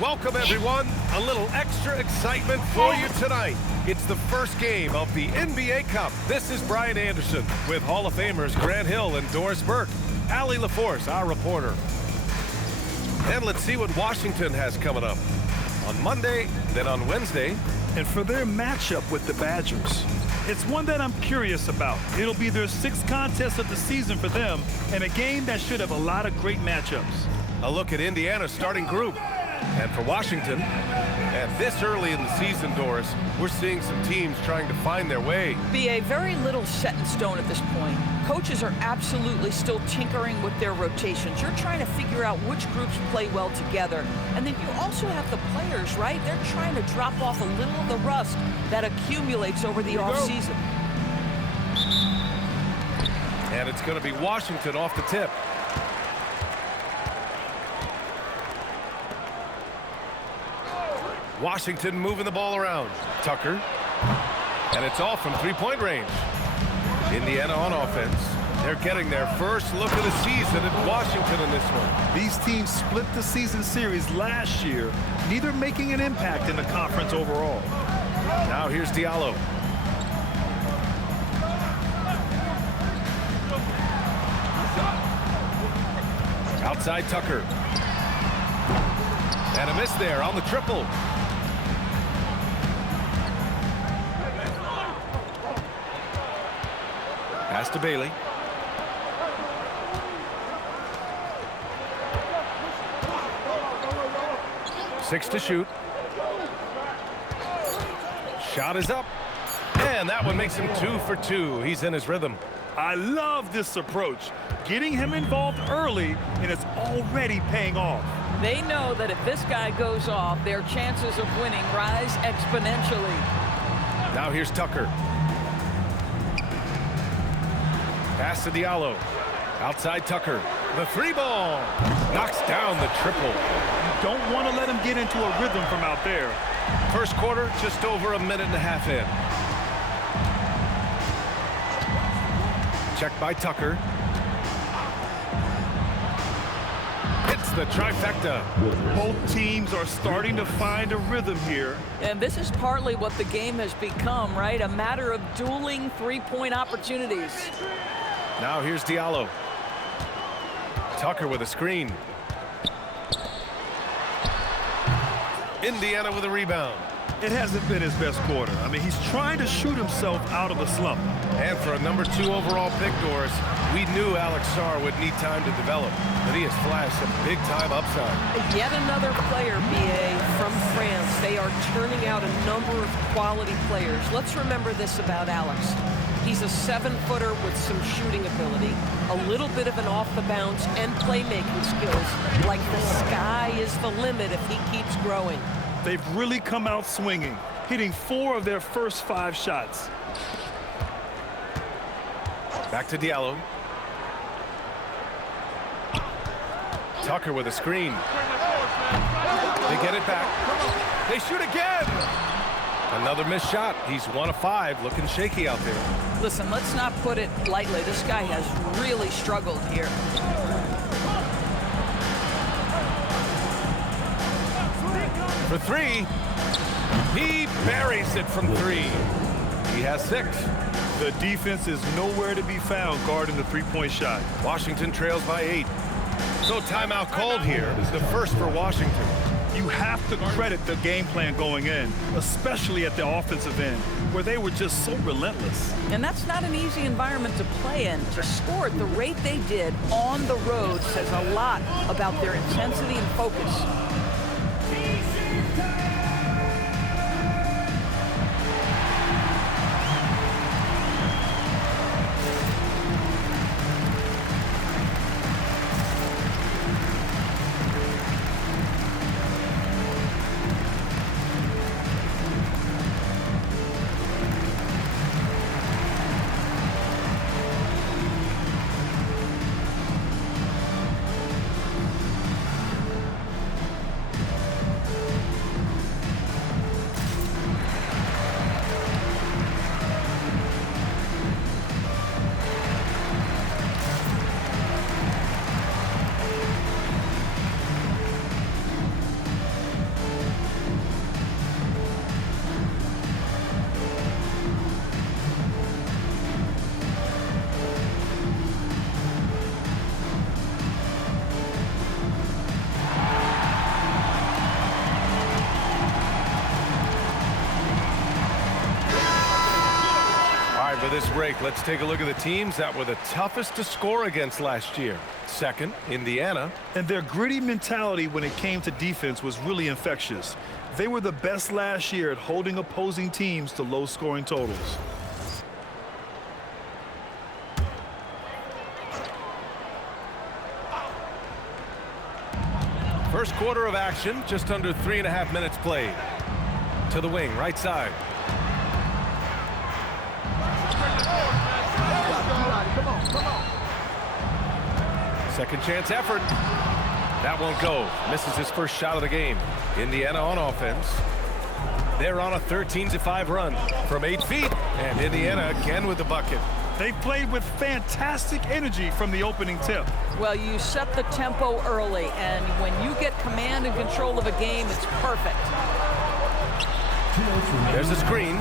Welcome, everyone. A little extra excitement for you tonight. It's the first game of the NBA Cup. This is Brian Anderson with Hall of Famers Grant Hill and Doris Burke. Allie LaForce, our reporter. And let's see what Washington has coming up. On Monday, then on Wednesday. And for their matchup with the Badgers, it's one that I'm curious about. It'll be their 6th contest of the season for them, and a game that should have a lot of great matchups. A look at Indiana's starting group. And for Washington, and this early in the season, Doris, we're seeing some teams trying to find their way. BA, very little set in stone at this point. Coaches are absolutely still tinkering with their rotations. You're trying to figure out which groups play well together. And then you also have the players, right? They're trying to drop off a little of the rust that accumulates over the offseason. And it's going to be Washington off the tip. Washington moving the ball around. Tucker. And it's off from three-point range. Indiana on offense. They're getting their first look of the season at Washington in this one. These teams split the season series last year, neither making an impact in the conference overall. Now here's Diallo. Outside Tucker. And a miss there on the triple. Pass to Bailey. Six to shoot. Shot is up. And that one makes him 2 for 2. He's in his rhythm. I love this approach. Getting him involved early, and it's already paying off. They know that if this guy goes off, their chances of winning rise exponentially. Now here's Tucker. Pass to Diallo. Outside Tucker. The three ball. Knocks down the triple. You don't want to let him get into a rhythm from out there. First quarter, just over a minute and a half in. Check by Tucker. Hits the trifecta. Both teams are starting to find a rhythm here. And this is partly what the game has become, right? A matter of dueling three-point opportunities. Now here's Diallo. Tucker with a screen. Indiana with a rebound. It hasn't been his best quarter. I mean, he's trying to shoot himself out of a slump. And for a number 2 overall pick, Doris, we knew Alex Sarr would need time to develop, but he has flashed some big-time upside. Yet another player, BA, from France. They are turning out a number of quality players. Let's remember this about Alex. He's a 7-footer with some shooting ability, a little bit of an off-the-bounce and playmaking skills. Like the sky is the limit if he keeps growing. They've really come out swinging, hitting 4 of their first 5 shots. Back to Diallo. Tucker with a screen. They get it back. They shoot again. Another missed shot. He's 1 of 5, looking shaky out there. Listen, let's not put it lightly. This guy has really struggled here. For 3, he buries it from 3. He has 6. The defense is nowhere to be found guarding the three-point shot. Washington trails by 8. So timeout called here. The first for Washington. You have to credit the game plan going in, especially at the offensive end, where they were just so relentless. And that's not an easy environment to play in. To score at the rate they did on the road says a lot about their intensity and focus. this break, let's take a look at the teams that were the toughest to score against last year. Second, Indiana. And their gritty mentality when it came to defense was really infectious. They were the best last year at holding opposing teams to low-scoring totals. First quarter of action, just under 3.5 minutes played. To the wing, right side. Second chance effort. That won't go. Misses his first shot of the game. Indiana on offense. They're on a 13-5 run from 8 feet. And Indiana again with the bucket. They played with fantastic energy from the opening tip. Well, you set the tempo early, and when you get command and control of a game, it's perfect. There's a screen.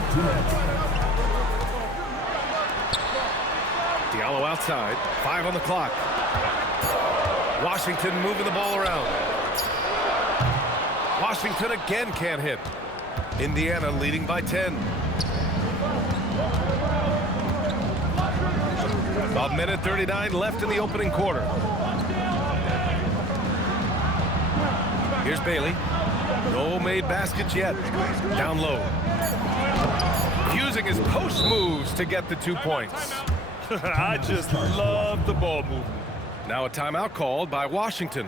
Diallo outside. 5 on the clock. Washington moving the ball around. Washington again can't hit. Indiana leading by 10. About minute 39 left in the opening quarter. Here's Bailey. No made baskets yet. Down low. Using his post moves to get the 2 points. I just love the ball movement. Now a timeout called by Washington.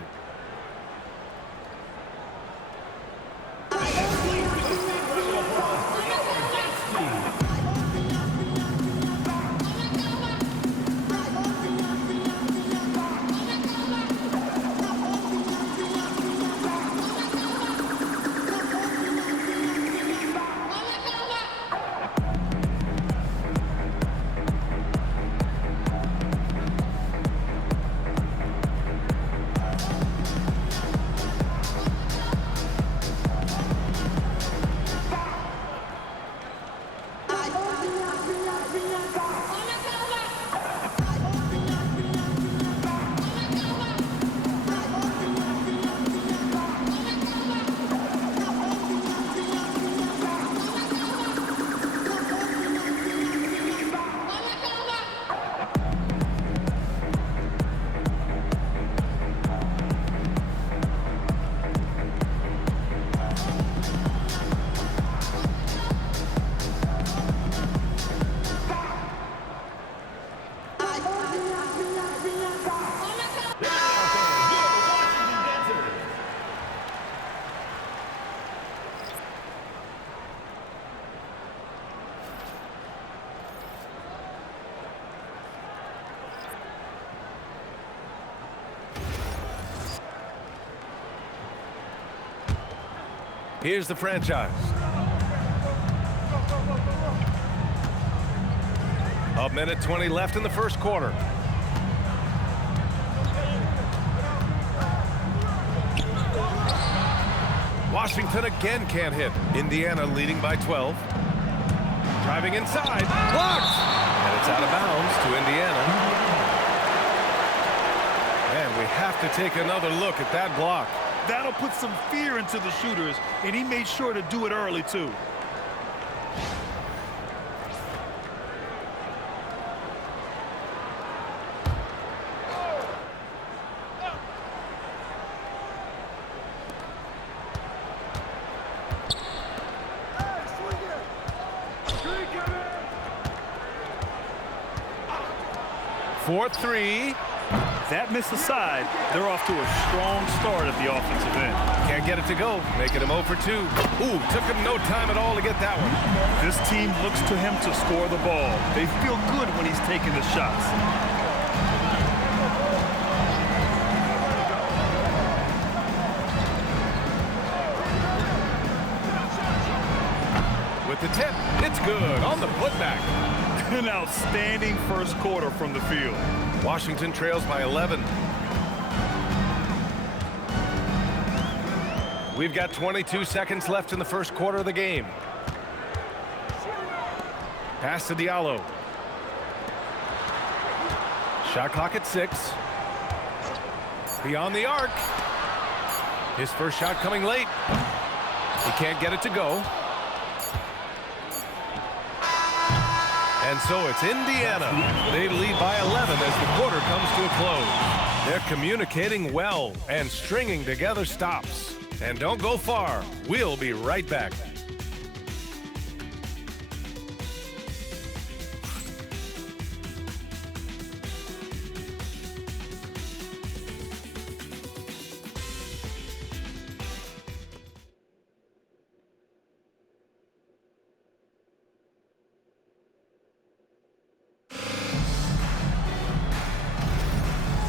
Here's the franchise. A minute 20 left in the first quarter. Washington again can't hit. Indiana leading by 12. Driving inside. Blocked! And it's out of bounds to Indiana. And we have to take another look at that block. That'll put some fear into the shooters, and he made sure to do it early, too. Fourth three. That miss aside, they're off to a strong start at the offensive end. Can't get it to go, making him 0 for 2. Ooh, took him no time at all to get that one. This team looks to him to score the ball. They feel good when he's taking the shots. With the tip, it's good on the putback. An outstanding first quarter from the field. Washington trails by 11. We've got 22 seconds left in the first quarter of the game. Pass to Diallo. Shot clock at 6. Beyond the arc. His first shot coming late. He can't get it to go. And so it's Indiana. They lead by 11 as the quarter comes to a close. They're communicating well and stringing together stops. And don't go far. We'll be right back.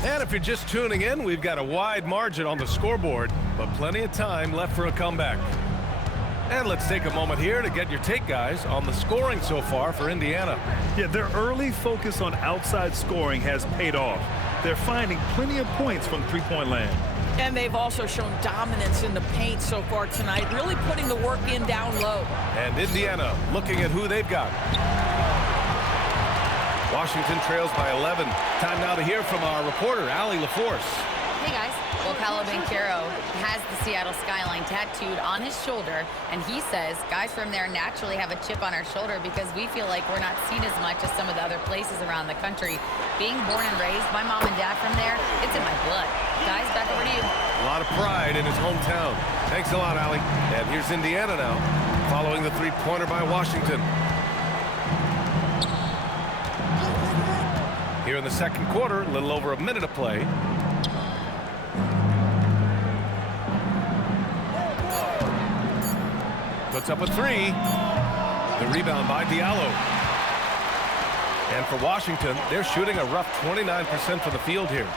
And if you're just tuning in, we've got a wide margin on the scoreboard, but plenty of time left for a comeback. And let's take a moment here to get your take, guys, on the scoring so far for Indiana. Yeah, their early focus on outside scoring has paid off. They're finding plenty of points from three-point land. And they've also shown dominance in the paint so far tonight, really putting the work in down low. And Indiana looking at who they've got. Washington trails by 11. Time now to hear from our reporter, Allie LaForce. Hey guys. Well, Paolo Banchero has the Seattle skyline tattooed on his shoulder, and he says guys from there naturally have a chip on our shoulder because we feel like we're not seen as much as some of the other places around the country. Being born and raised, my mom and dad from there, it's in my blood. Guys, back over to you. A lot of pride in his hometown. Thanks a lot, Allie. And here's Indiana now, following the three-pointer by Washington. Here in the second quarter, a little over a minute of play. Puts up a three. The rebound by Diallo. And for Washington, they're shooting a rough 29% from the field here.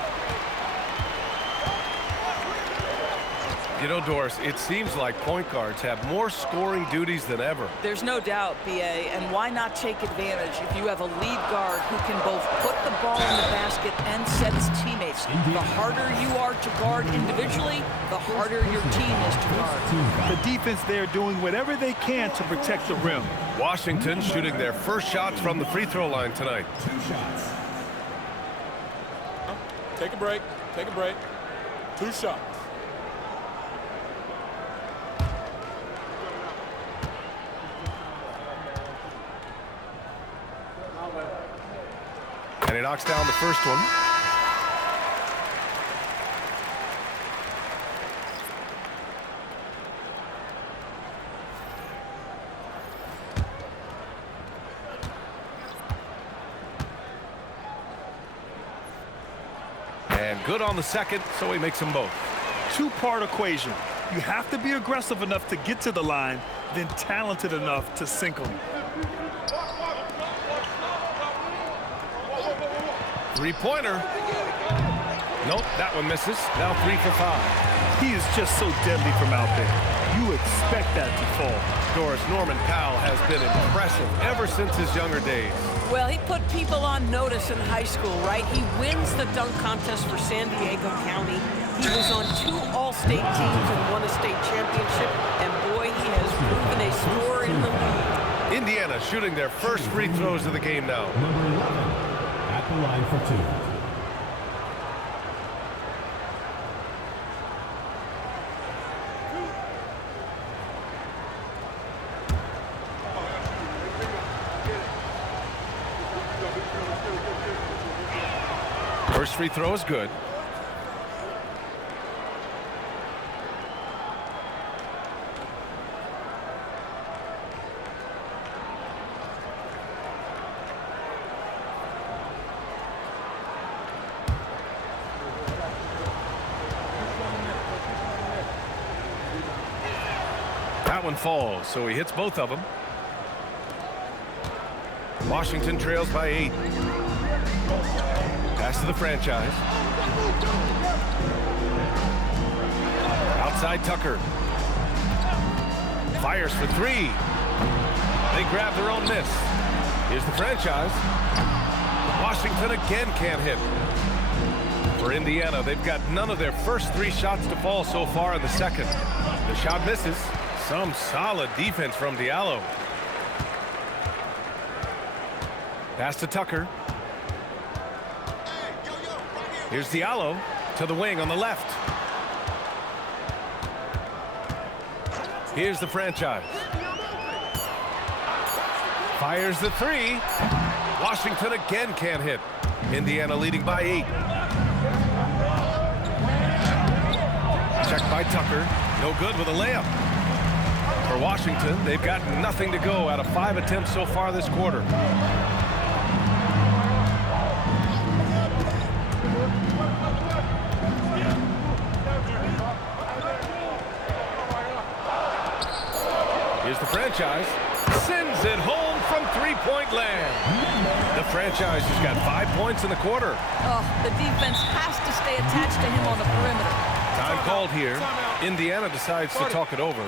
You know, Doris, it seems like point guards have more scoring duties than ever. There's no doubt, B.A., and why not take advantage if you have a lead guard who can both put the ball in the basket and set his teammates. The harder you are to guard individually, the harder your team is to guard. The defense there doing whatever they can to protect the rim. Washington shooting their first shots from the free throw line tonight. 2 shots. Take a break. Take a break. 2 shots. And he knocks down the first one. And good on the second, so he makes them both. Two-part equation. You have to be aggressive enough to get to the line, then talented enough to sink them. Three-pointer. Nope, that one misses. Now 3 for 5. He is just so deadly from out there. You expect that to fall. Doris, Norman Powell has been impressive ever since his younger days. Well, he put people on notice in high school, right? He wins the dunk contest for San Diego County. He was on 2 All-State teams and won a state championship. And boy, he has proven a scorer in the league. Indiana shooting their first free throws of the game now. Number 11 at the line for 2. First free throw is good. That one falls, so he hits both of them. Washington trails by 8. Pass to the franchise. Outside Tucker. Fires for 3. They grab their own miss. Here's the franchise. Washington again can't hit. For Indiana, they've got none of their first 3 shots to fall so far in the second. The shot misses. Some solid defense from Diallo. Pass to Tucker. Here's Diallo to the wing on the left. Here's the franchise. Fires the 3. Washington again can't hit. Indiana leading by 8. Checked by Tucker. No good with a layup. For Washington, they've got nothing to go out of 5 attempts so far this quarter. Here's the franchise. Sends it home from three-point land. The franchise has got 5 points in the quarter. Oh, the defense has to stay attached to him on the perimeter. Time called here. Indiana decides to talk it over.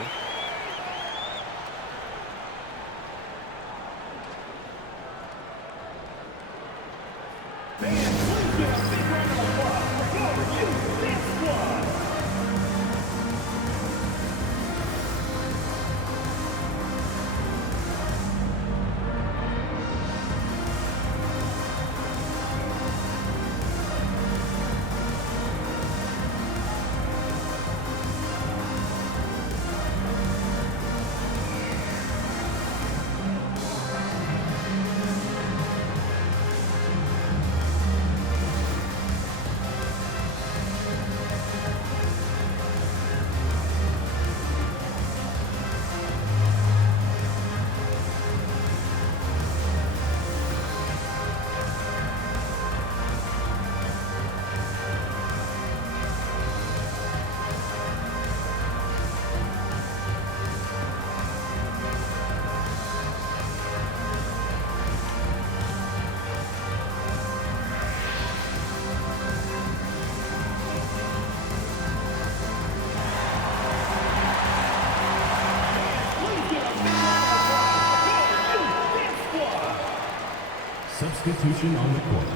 Substitution on the court.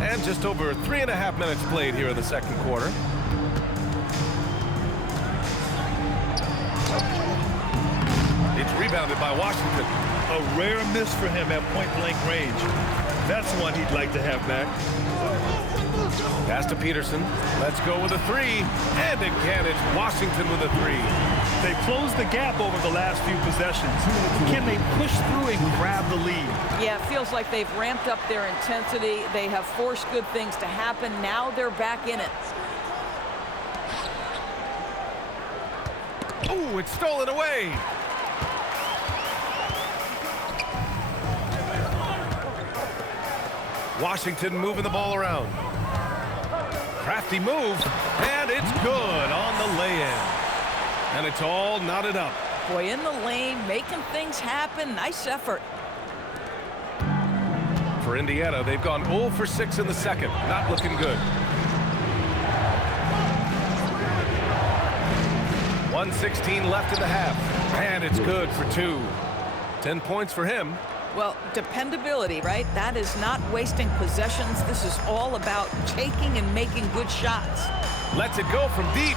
And just over 3.5 minutes played here in the second quarter. It's rebounded by Washington. A rare miss for him at point-blank range. That's one he'd like to have back. Pass to Peterson. Let's go with a 3. And again, it's Washington with a 3. They've closed the gap over the last few possessions. Can they push through and grab the lead? Yeah, it feels like they've ramped up their intensity. They have forced good things to happen. Now they're back in it. Oh, it's stolen away. Washington moving the ball around. Crafty move, and it's good on the lay-in. And it's all knotted up. Boy, in the lane, making things happen. Nice effort. For Indiana, they've gone 0 for 6 in the second. Not looking good. 1:16 left in the half. And it's good for 2. 10 points for him. Well, dependability, right? That is not wasting possessions. This is all about taking and making good shots. Lets it go from deep.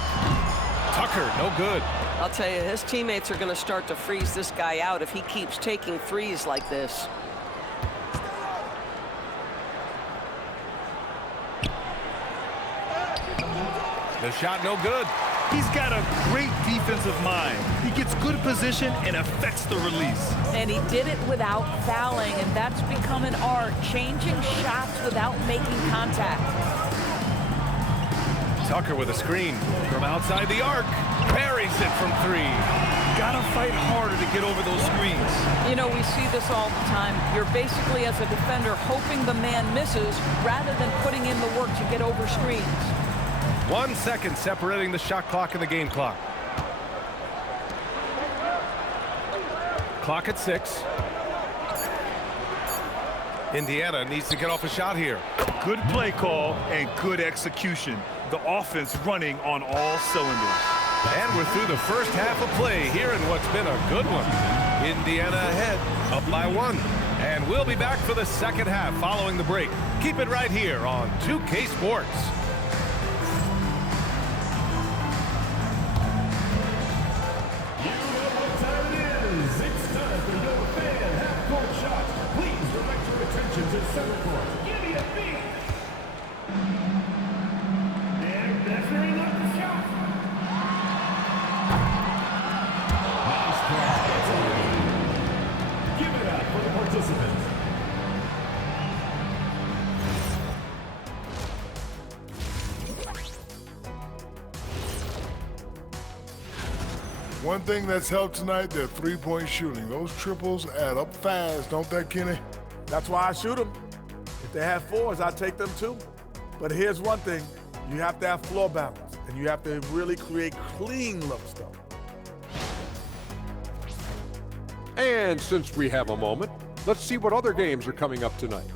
Tucker, no good. I'll tell you, his teammates are going to start to freeze this guy out if he keeps taking threes like this. The shot no good. He's got a great defensive mind. He gets good position and affects the release. And he did it without fouling, and that's become an art, changing shots without making contact. Tucker with a screen from outside the arc. Parries it from 3. Gotta fight harder to get over those screens. You know, we see this all the time. You're basically, as a defender, hoping the man misses rather than putting in the work to get over screens. 1 second separating the shot clock and the game clock. Clock at 6. Indiana needs to get off a shot here. Good play call and good execution. The offense running on all cylinders. And we're through the first half of play here in what's been a good one. Indiana ahead, up by 1. And we'll be back for the second half following the break. Keep it right here on 2K Sports. Give it up for the participants. One thing that's helped tonight, their three-point shooting. Those triples add up fast, don't they, Kenny? That's why I shoot them. If they have fours, I take them too. But here's one thing. You have to have floor balance, and you have to really create clean looks, though. And since we have a moment, let's see what other games are coming up tonight.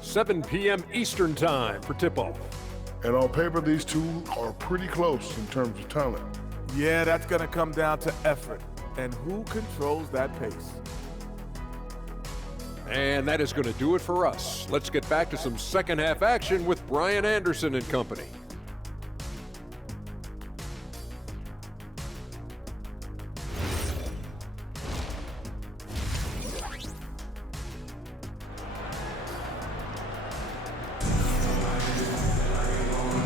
7 p.m. Eastern Time for tip-off. And on paper, these two are pretty close in terms of talent. Yeah, that's going to come down to effort and who controls that pace. And that is going to do it for us. Let's get back to some second half action with Brian Anderson and company.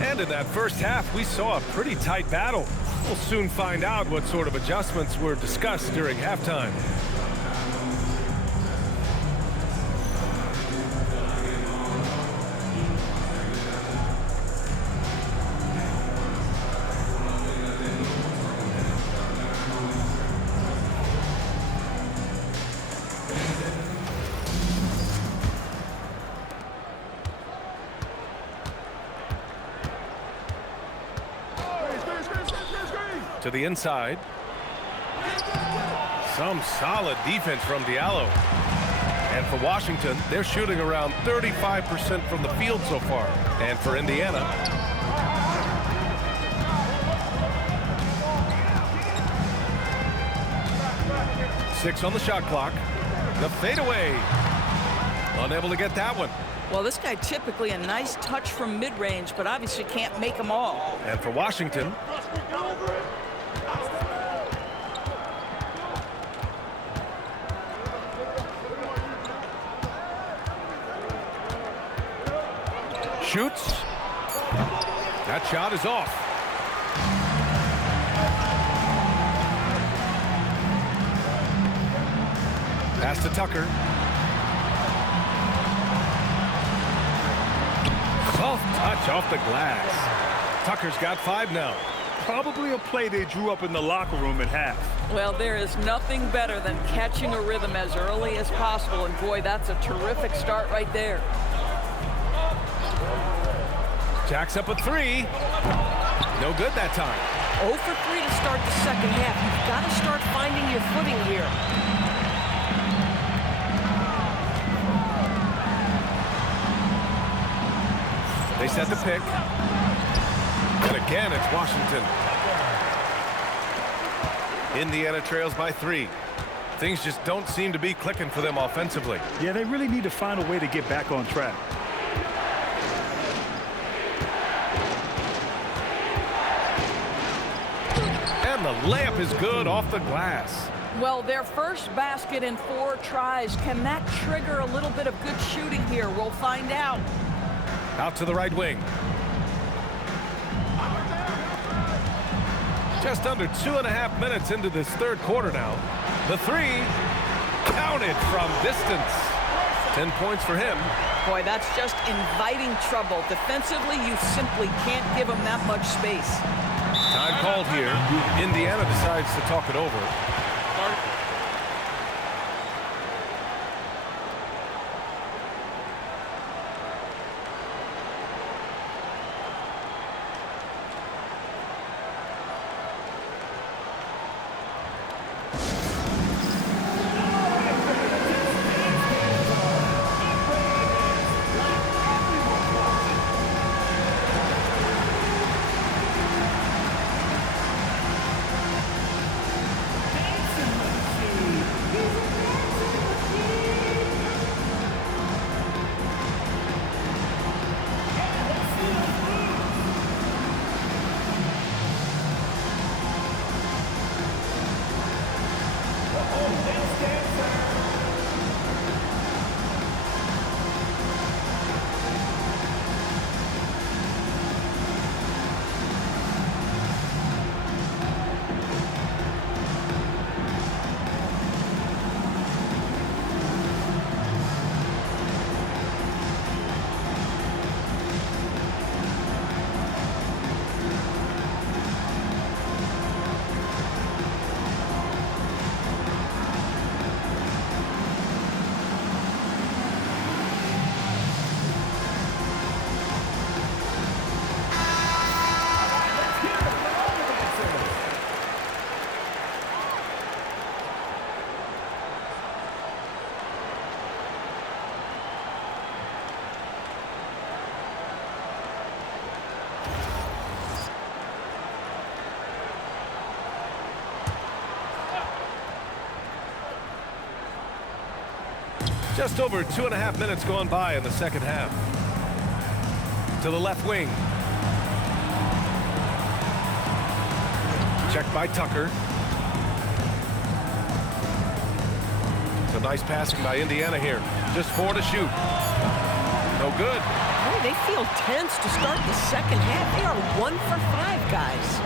And in that first half, we saw a pretty tight battle. We'll soon find out what sort of adjustments were discussed during halftime. To the inside. Some solid defense from Diallo. And for Washington, they're shooting around 35% from the field so far. And for Indiana, six on the shot clock. The fadeaway. Unable to get that one. Well, this guy typically a nice touch from mid-range, but obviously can't make them all. And for Washington, shoots. That shot is off. Pass to Tucker. Soft touch off the glass. Tucker's got 5 now. Probably a play they drew up in the locker room at half. Well, there is nothing better than catching a rhythm as early as possible, and boy, that's a terrific start right there. Jacks up a 3. No good that time. 0 for 3 to start the second half. You've got to start finding your footing here. They set the pick. And again, it's Washington. Indiana trails by 3. Things just don't seem to be clicking for them offensively. Yeah, they really need to find a way to get back on track. And the layup is good off the glass. Well, their first basket in 4 tries. Can that trigger a little bit of good shooting here? We'll find out. Out to the right wing. Just under 2.5 minutes into this third quarter now. The 3 counted from distance. 10 points for him. Boy, that's just inviting trouble. Defensively, you simply can't give them that much space. Time called here. Indiana decides to talk it over. Just over 2.5 minutes gone by in the second half. To the left wing. Checked by Tucker. Some nice passing by Indiana here. Just 4 to shoot. No good. Boy, they feel tense to start the second half. They are 1 for 5, guys.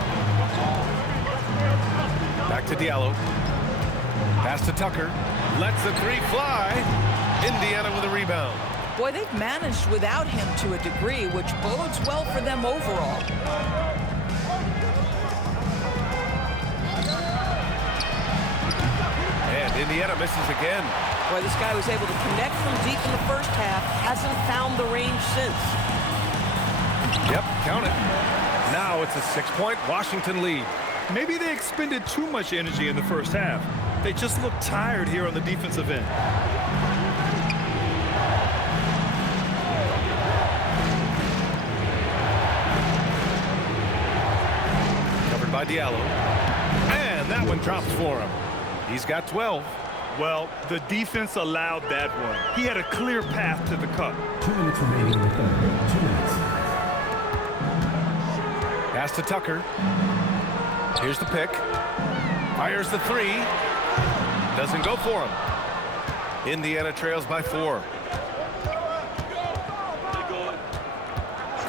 Back to Diallo. Pass to Tucker. Lets the 3 fly. Indiana with a rebound. Boy, they've managed without him to a degree, which bodes well for them overall. And Indiana misses again. Boy, this guy was able to connect from deep in the first half. Hasn't found the range since. Yep, count it. Now it's a 6-point Washington lead. Maybe they expended too much energy in the first half. They just look tired here on the defensive end. Covered by Diallo. And that one drops for him. He's got 12. Well, the defense allowed that one. He had a clear path to the cup. 2 minutes remaining in the third. 2 minutes. Pass to Tucker. Here's the pick. Fires the 3. Doesn't go for him. Indiana trails by 4.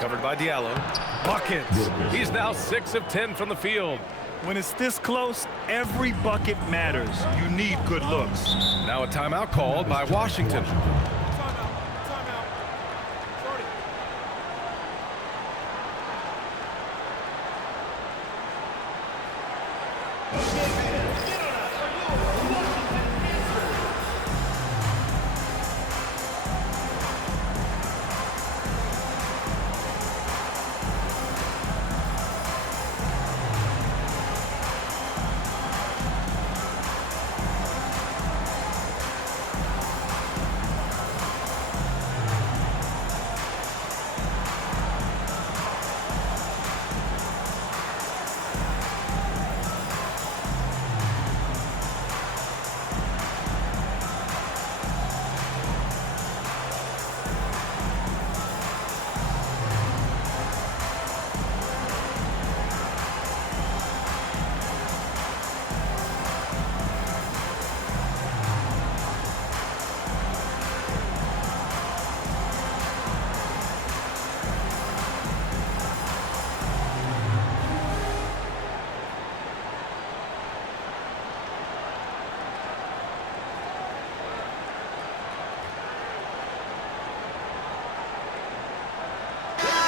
Covered by Diallo. Buckets. He's now 6 of 10 from the field. When it's this close, every bucket matters. You need good looks. Now a timeout called by Washington.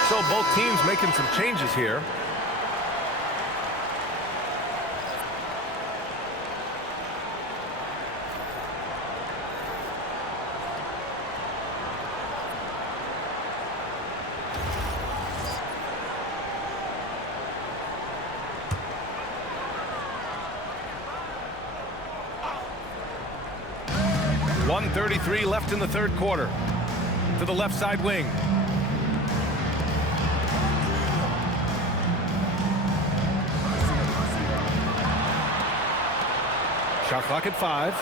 So both teams making some changes here. .133 left in the third quarter. To the left side wing. Shot clock at 5.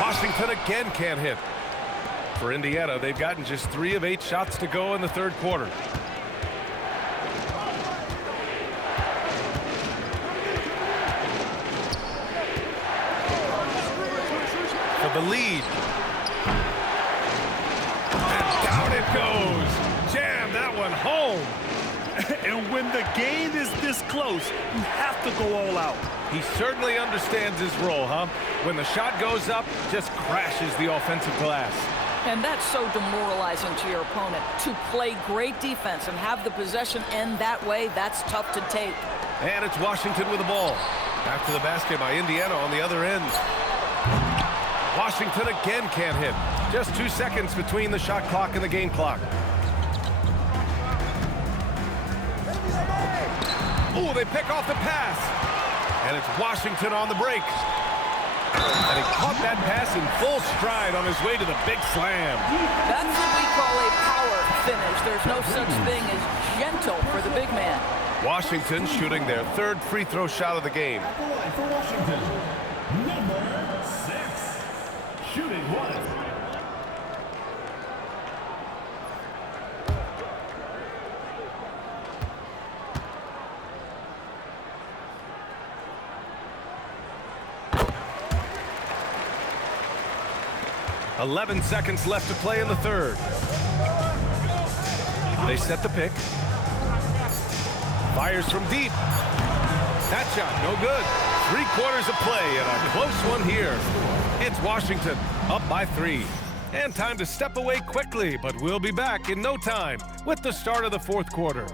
Washington again can't hit. For Indiana, they've gotten just 3 of 8 shots to go in the third quarter. For the lead. And down it goes. Jam that one home. And when the game is this close, you have to go all out. He certainly understands his role, huh? When the shot goes up, just crashes the offensive glass. And that's so demoralizing to your opponent. To play great defense and have the possession end that way, that's tough to take. And it's Washington with the ball. Back to the basket by Indiana on the other end. Washington again can't hit. Just 2 seconds between the shot clock and the game clock. Oh, they pick off the pass. And it's Washington on the break. And he caught that pass in full stride on his way to the big slam. That's what we call a power finish. There's no such thing as gentle for the big man. Washington shooting their third free throw shot of the game. For Washington, number 6, shooting 1. "11 seconds left to play in the third. They set the pick. Fires from deep. That shot, no good. 3/4 of play and a close one here. It's Washington up by 3. And time to step away quickly, but we'll be back in no time with the start of the fourth quarter.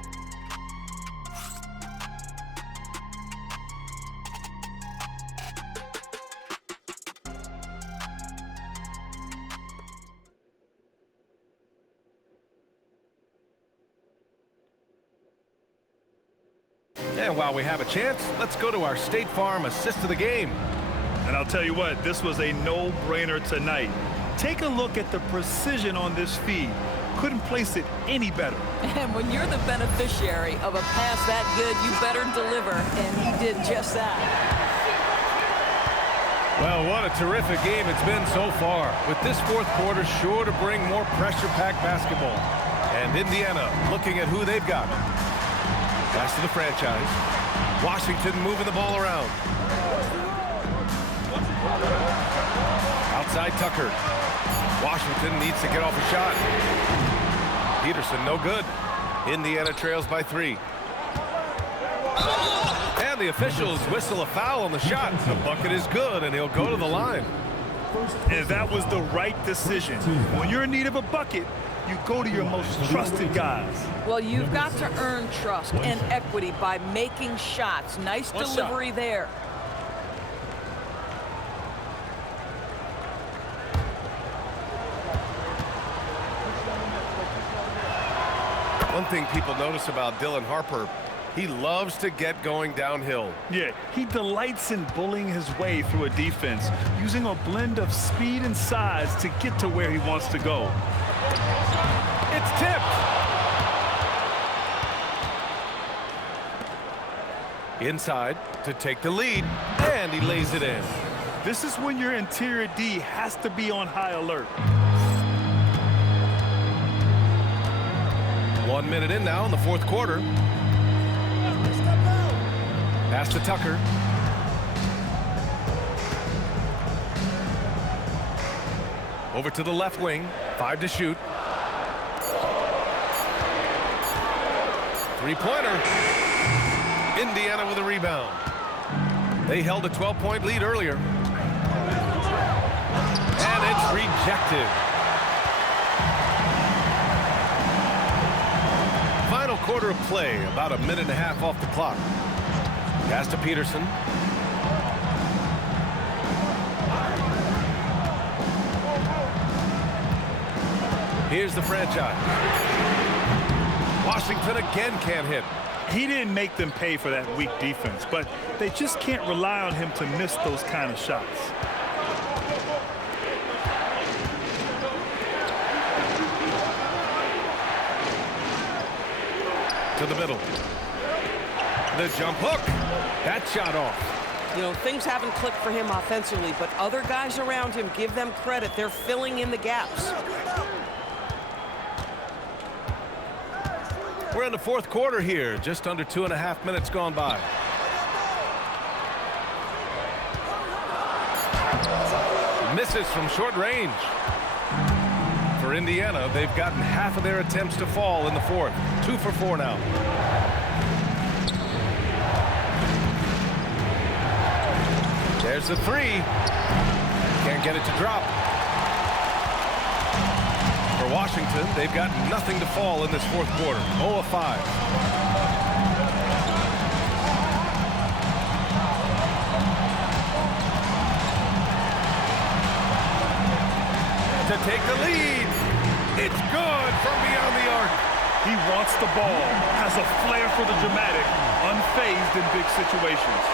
And while we have a chance, let's go to our State Farm assist of the game. And I'll tell you what, this was a no-brainer tonight. Take a look at the precision on this feed. Couldn't place it any better. And when you're the beneficiary of a pass that good, you better deliver, and he did just that. Well, what a terrific game it's been so far, with this fourth quarter sure to bring more pressure-packed basketball. And Indiana looking at who they've got. Pass to the franchise. Washington moving the ball around. Outside Tucker. Washington needs to get off a shot. Peterson, no good. Indiana trails by 3. And the officials whistle a foul on the shot. The bucket is good, and he'll go to the line. And that was the right decision. When you're in need of a bucket, you go to your most trusted guys. Well, you've got to earn trust and equity by making shots. Nice delivery there. One thing people notice about Dylan Harper, he loves to get going downhill. Yeah, he delights in bullying his way through a defense, using a blend of speed and size to get to where he wants to go. It's tipped. Inside to take the lead, and he lays it in. This is when your interior D has to be on high alert. 1 minute in now in the fourth quarter. Pass to Tucker. Over to the left wing. 5 to shoot. Three-pointer. Indiana with a rebound. They held a 12-point lead earlier. And it's rejected. Final quarter of play, about a minute and a half off the clock. Pass to Peterson. Here's the franchise. Washington again can't hit. He didn't make them pay for that weak defense, but they just can't rely on him to miss those kind of shots. To the middle. The jump hook. That shot off. You know, things haven't clicked for him offensively, but other guys around him, give them credit. They're filling in the gaps. We're in the fourth quarter here. Just under 2.5 minutes gone by. Misses from short range. For Indiana, they've gotten half of their attempts to fall in the fourth. 2 for 4 now. There's the 3. Can't get it to drop. For Washington, they've got nothing to fall in this fourth quarter. 0 of 5. To take the lead. It's good from beyond the arc. He wants the ball, has a flair for the dramatic, unfazed in big situations.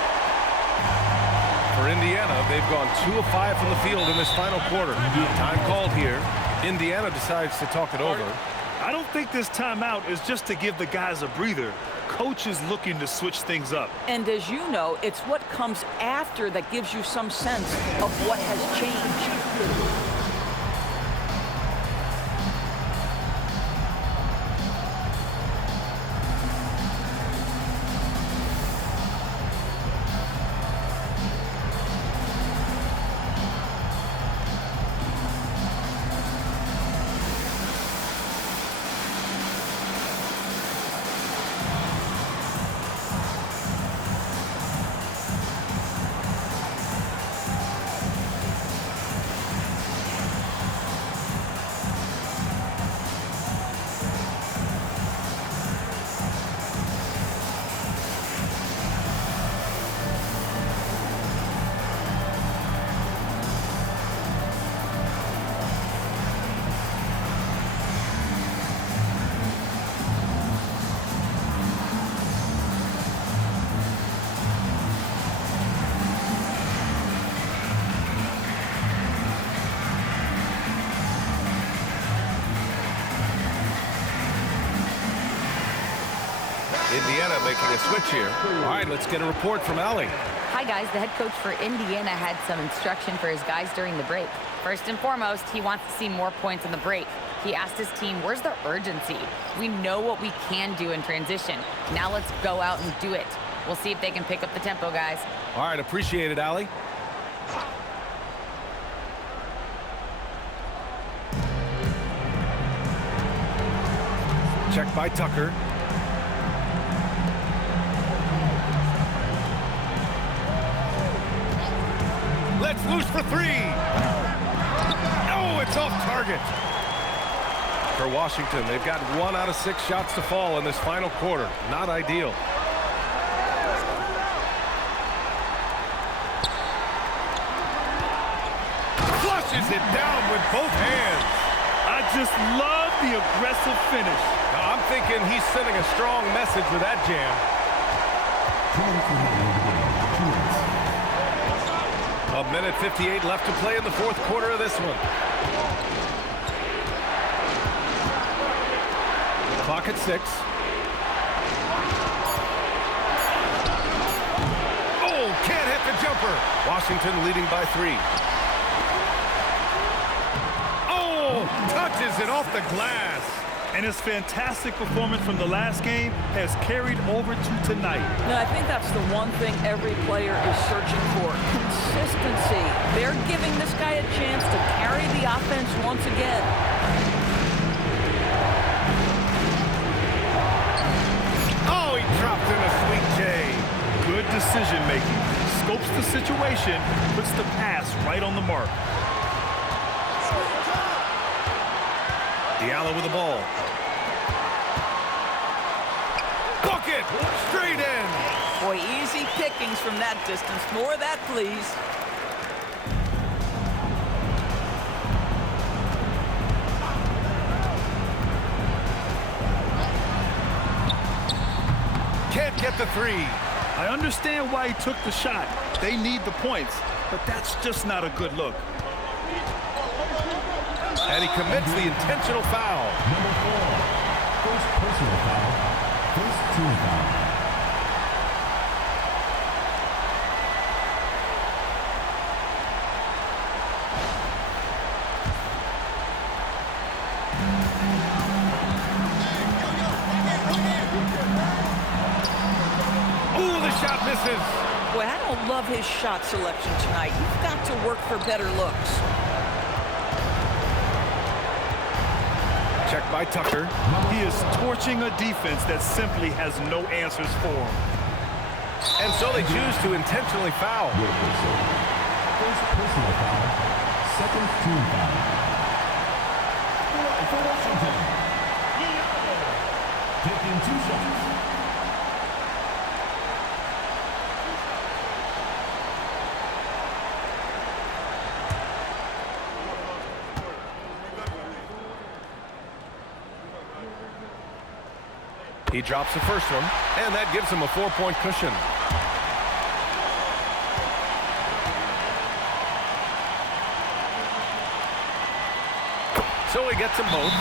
For Indiana, they've gone 2 of 5 from the field in this final quarter. Time called here. Indiana decides to talk it over. I don't think this timeout is just to give the guys a breather. coach is looking to switch things up. And as you know, it's what comes after that gives you some sense of what has changed. Indiana making a switch here. All right, let's get a report from Allie. Hi, guys. The head coach for Indiana had some instruction for his guys during the break. First and foremost, he wants to see more points in the break. He asked his team, where's the urgency? We know what we can do in transition. Now let's go out and do it. We'll see if they can pick up the tempo, guys. All right, appreciate it, Allie. Check by Tucker. Let's loose for three. Oh, it's off target. For Washington, they've got 1 out of 6 shots to fall in this final quarter. Not ideal. Flushes it down with both hands. I just love the aggressive finish. Now, I'm thinking he's sending a strong message with that jam. A minute 58 left to play in the fourth quarter of this one. Clock at 6. Oh, can't hit the jumper. Washington leading by 3. Oh, touches it off the glass. And his fantastic performance from the last game has carried over to tonight. No, I think that's the one thing every player is searching for. Consistency. They're giving this guy a chance to carry the offense once again. Oh, he dropped in a sweet J. Good decision making. Scopes the situation, puts the pass right on the mark. Diallo with the ball. Bucket! Straight in! Boy, easy pickings from that distance. More of that, please. Can't get the 3. I understand why he took the shot. They need the points, but that's just not a good look. And he commits the intentional foul. Number 4. First personal foul. First team foul. Ooh, the shot misses. Boy, I don't love his shot selection tonight. You've got to work for better looks. Check by Tucker. He is torching a defense that simply has no answers for him. And so they choose to intentionally foul. First personal foul. Second team foul. For Washington. Taking 2 shots. He drops the first one, and that gives him a 4-point cushion. So he gets them both.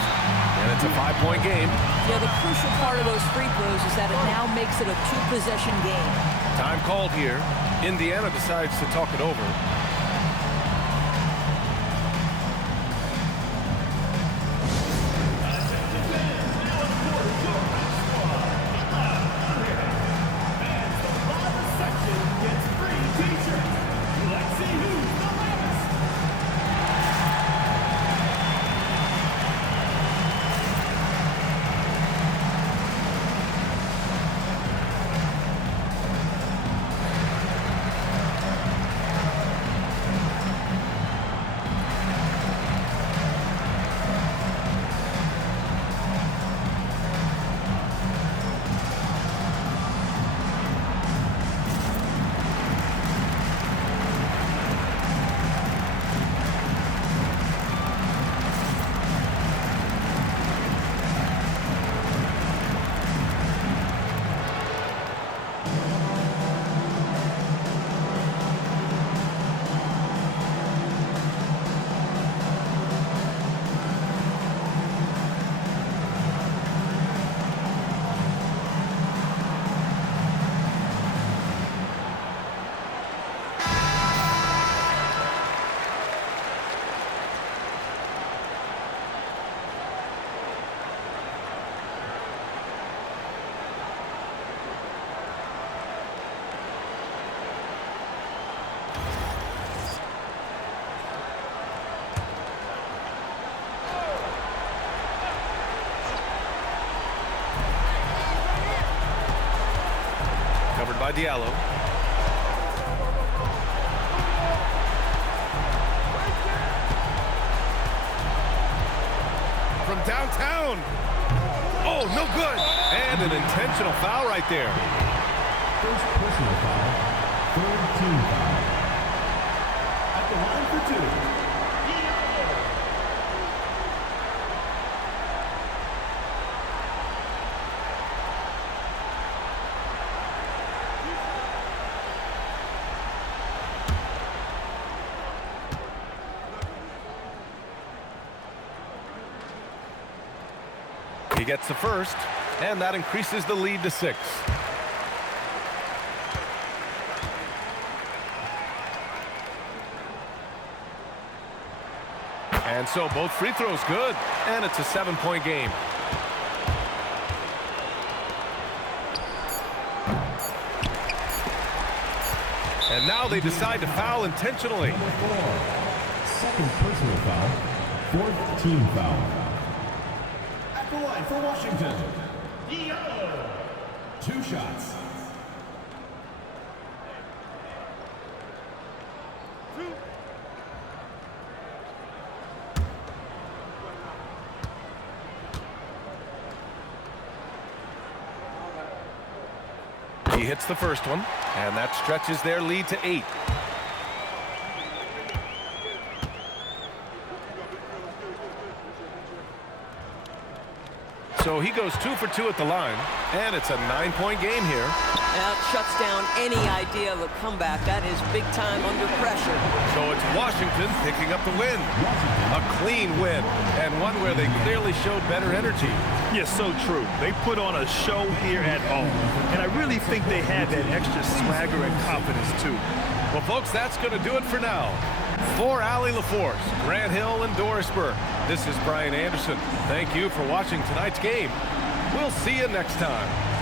And it's a 5-point game. Yeah, the crucial part of those free throws is that it now makes it a 2-possession game. Time called here. Indiana decides to talk it over. Covered by Diallo. From downtown. Oh, no good. And an intentional foul right there. First personal foul. Third team foul. At the line for two. He gets the first, and that increases the lead to 6. And so both free throws good, and it's a 7-point game. And now they decide to foul intentionally. Second personal foul. Fourth team foul. At the line for Washington. 2 shots. He hits the first one, and that stretches their lead to 8. So he goes 2 for 2 at the line, and it's a 9-point game here. That shuts down any idea of a comeback. That is big time under pressure. So it's Washington picking up the win. A clean win, and one where they clearly showed better energy. Yes, so true. They put on a show here at home, and I really think they had that extra swagger and confidence, too. Well, folks, that's going to do it for now. For Allie LaForce, Grant Hill, and Doris Burke, this is Brian Anderson. Thank you for watching tonight's game. We'll see you next time.